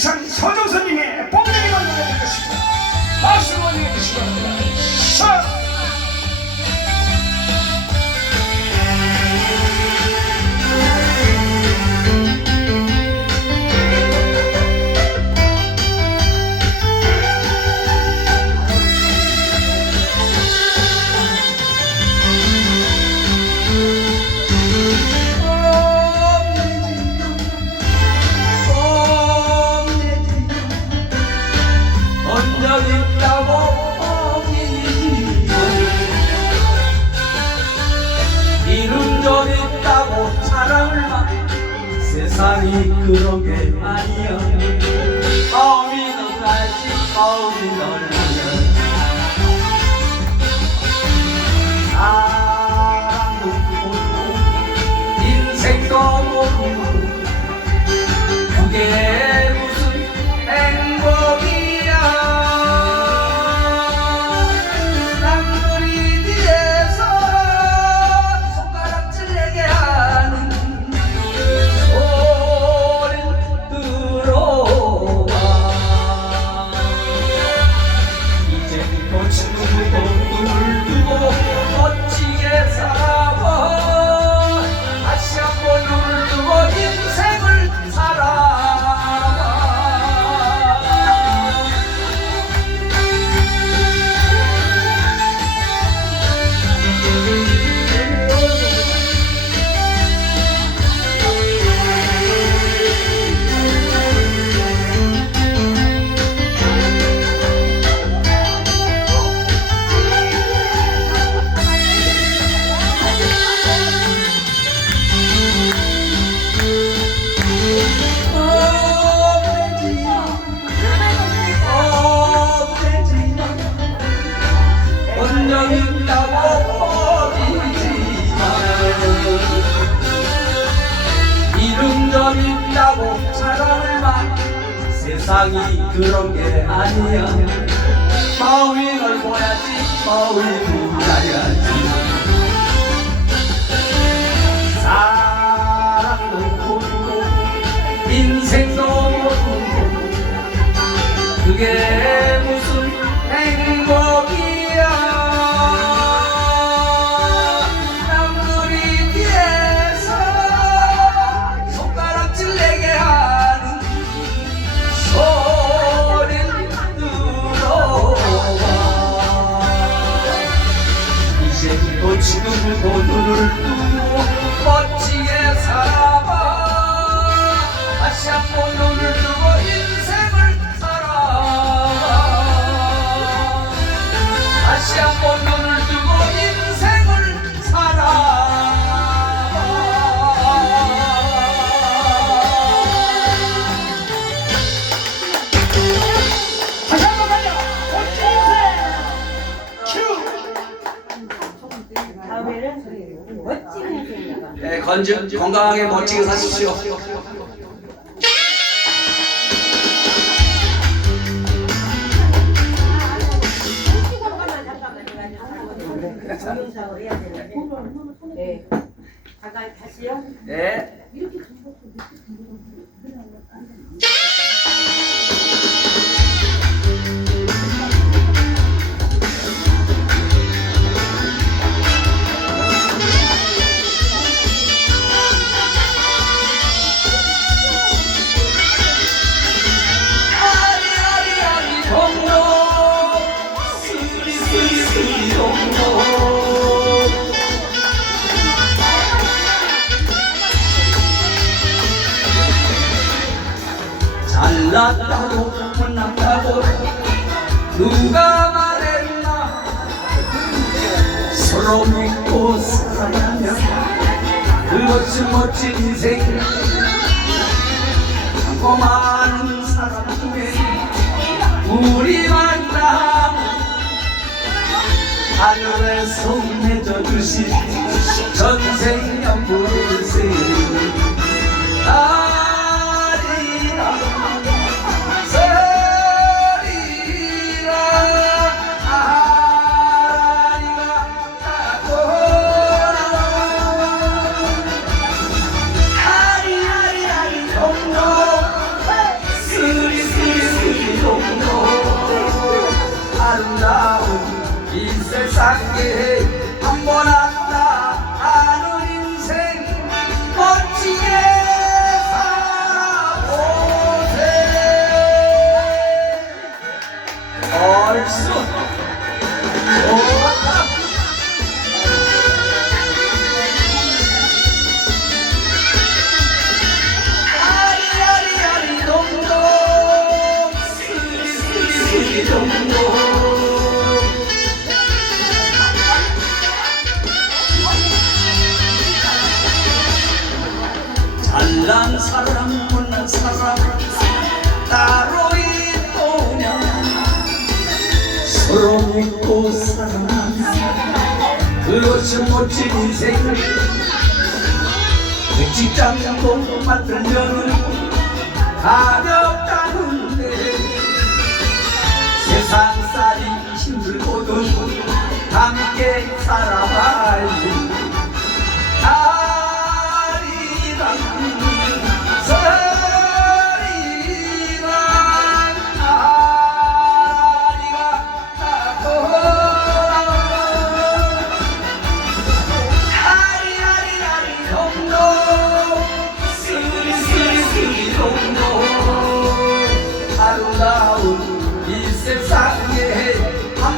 유상 서정선님의 뽕내기 만들어 드리겠습니다. 박수 적 있다고 자랑을 마 세상이 그런 게 아니야. 마음이 너까지 마음이 널 사랑 적 있다고 자랑을 마 세상이 그런 게 아니야. 마음이 넓어야지 마음이 부자야지. 사랑도 모르고 인생도 모르고 그게 지금부터 눈을 뜨고 멋지게 살아봐. 다시 한번 눈을 뜨고 인생을 살아봐. 다시 한번 건강 건강하게 멋지게 사십시오. 네. 다시요. 네. 아리아 서로 믿고 살아가면 그것이 멋진 인생. 참고 많은 사람 중에 우리 만남. 하늘에서 맺어주신 전생 연불새 आगे है 난 사람 만난 사람 따로 있더냐. 서로 믿고 사랑 그것이 멋진 인생 그 직장도 만들면 가볍다는데. 세상살이 힘들고도 함께 살아.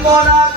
gonna